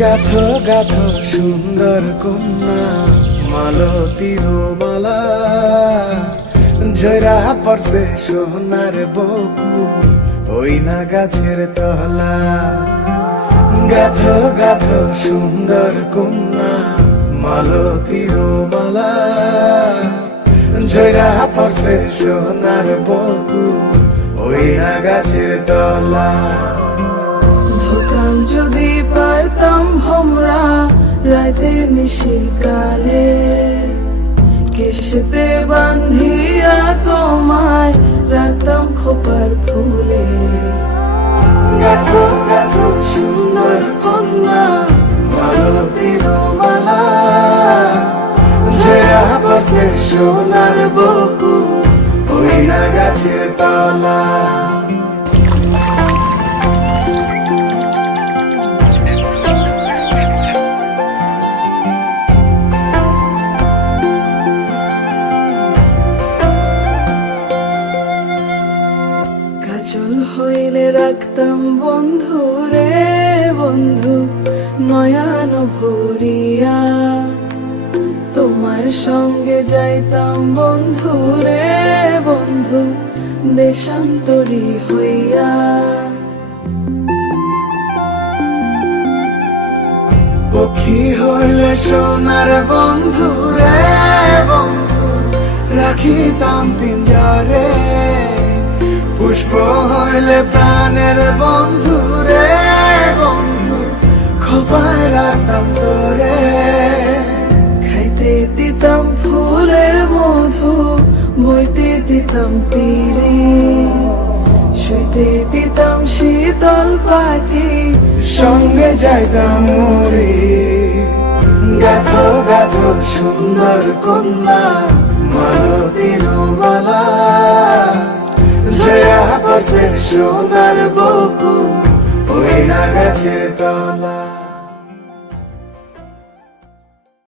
গাথো গাথো সুন্দর কন্যা মালতীর মালা, ঝরা পড়ছে সোনার বকু ওই না গাছের তলা। গাথো গাথো সুন্দর কন্যা মালতীর মালা, ঝরা পড়ছে সোনার বকু ওই না গাছের তলা। ধরতাম যদি পারতাম ভোমরা রাতে নিশিকালে, কেশতে বান্ধিয়া তোমায় রাখতাম খোপার ফুলে। গাথো গাথো সুন্দর কন্যা মালতীর মালা, ঝরা পড়ছে সোনার বকু ওই না গাছের তলা। কাজল হইলে রাখতাম বন্ধু রে বন্ধু নয়ন ভরিয়া, তোমার সঙ্গে যাইতাম বন্ধু রে বন্ধু দেশান্তরী হইয়া। পক্ষী হইলে সোনার বন্ধু রে বন্ধু রাখিতাম পিঞ্জরে, পুষ্প হইলে প্রাণের বন্ধু রে বন্ধু খোপায় রাখতাম তোরে। খাইতে দিতাম ফুলের মধু, বইতে দিতাম পিরি, শুইতে দিতাম শীতল পাটি, সঙ্গে যাইতাম মরি। গাথো গাথো সুন্দর কন্যা মালতীর মালা, ঝরা পড়ছে সোনার বকু ওই না গাছের তলা।